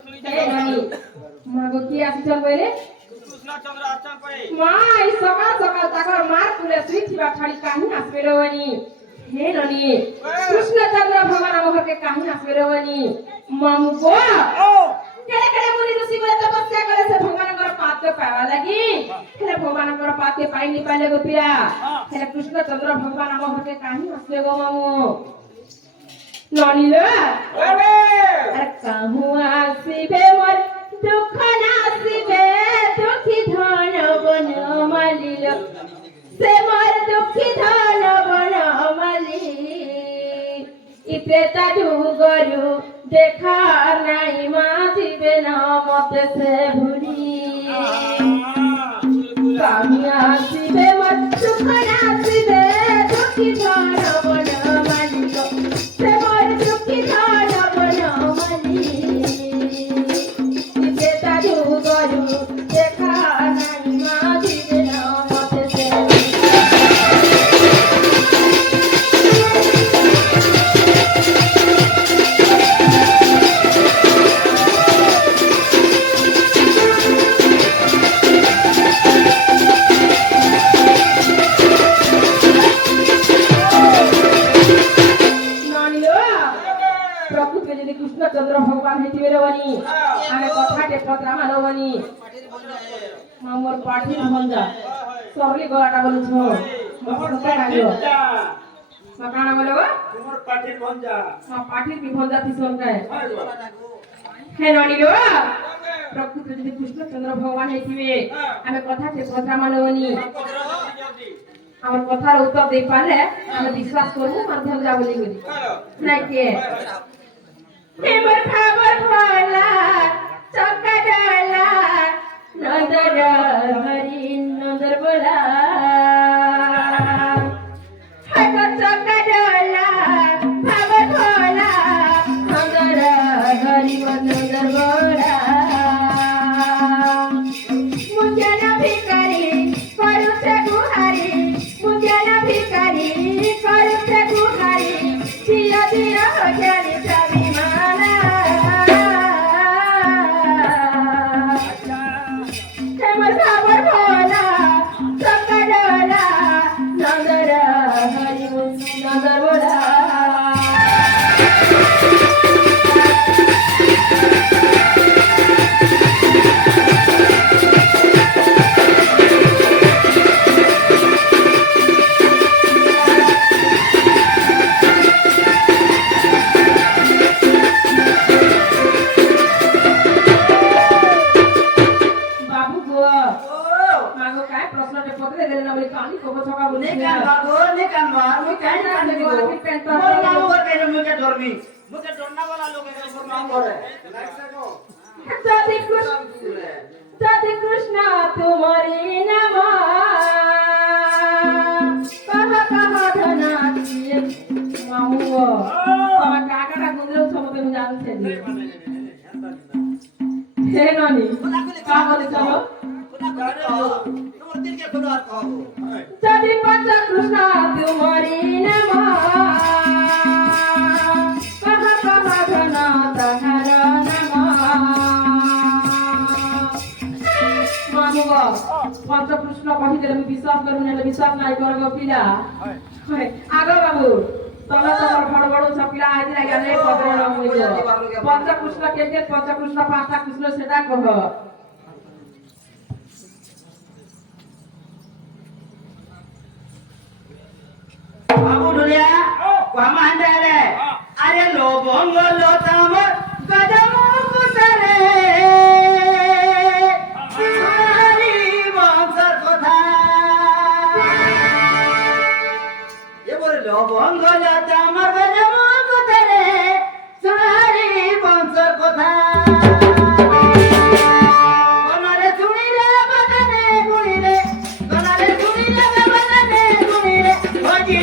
মাগো কি আসিছন কইলে কৃষ্ণচন্দ্র আসছন কই মা এই সকাল সকাল তাকর মার কুলে শুইছিবা ছাড়ি কাহি আসবে রওনি হে ননি কৃষ্ণচন্দ্র ভগবান আমকে কাহি আসবে রওনি মামু গো কেড়ে কেড়ে মুনি ঋষি বলে তপস্যা করে সে ভগবানଙ୍କର পাত পাওয়া লাগি হেলে ভগবানଙ୍କର পাত পাইনি পাইলে গো পিয়া হেলে কৃষ্ণচন্দ্র ভগবান আমকে কাহি আসবে গো মামু ননিলো আরে কাহু আসিবে মোর দুঃখ নাসিবে দুঃখী ধন বন মালিল সে মোর দুঃখী ধন বন মালি ইপ্রেতা দুগরু দেখা নাই মাঝিবে না মতে সে ভুলি কাহু আসিবে মোর দুঃখ নাসিবে দুঃখী ধন বন মালিল সে মোর দুঃখী ধন বন মালি দেখা নাই মাঝিবে না মতে সে প্রকৃতি যদি কৃষ্ণচন্দ্র ভগবান হইতিবে রবনি আমি কথাটে পত্রা মানবনি মামর পাঠির ভঞ্জা সরলি গলাটা বলছ সকানা বলো তোমার পাঠির ভঞ্জা মা পাঠির কি ভঞ্জা তিসন কায় হে ননি গো প্রকৃতি যদি কৃষ্ণচন্দ্র ভগবান হইতিবে আমি কথাটে পত্রা মানবনি আমার কথার উত্তর দেই পারে আমি বিশ্বাস করব আর ভঞ্জা বলি করি নাই কে এবার খাবার ভালা চক্কা ডালা নন্দর হরি নন্দর বলা হাগো চক্কা ডালা খাবার ভালা নন্দর হরি নন্দর বলা মুঞ্জান ভিকারি করুছে গুহারি মুঞ্জান ভিকারি করুছে গুহারি ধীরে ধীরে হজারি সবি मुझे डरना वाला लोग है सब नाम करे যদি কৃষ্ণ তোমারি নাম কহ কহ ধনা দিয়ে মামু আমার কাকাটা গুনলেও সমকে জানছে হে ননি কা বলে চলো যদি পঞ্চ কৃষ্ণ তোমারি নাম কহ কহ ধনা তাহার নাম মামু পঞ্চ কৃষ্ণ কহিদেলে আমি বিশ্বাস করবো না বিশ্বাস নাই করব পিলা আগ বাবু তলা তোমার বড় বড় সব পিলা আইতে গেলে পদর হইল পঞ্চ কৃষ্ণ কে পঞ্চ কৃষ্ণ পাঁচটা কৃষ্ণ সেটা কহ बाबू ढोलिया कामा हंदारे अरे लोभंग लोताम गजम कुतरे हरी वंशर कथा ये बोले लोभंग लोताम गजम कुतरे हरी वंशर कथा गनरे सुनिले बदने गुणिले गनरे सुनिले बदने गुणिले भजी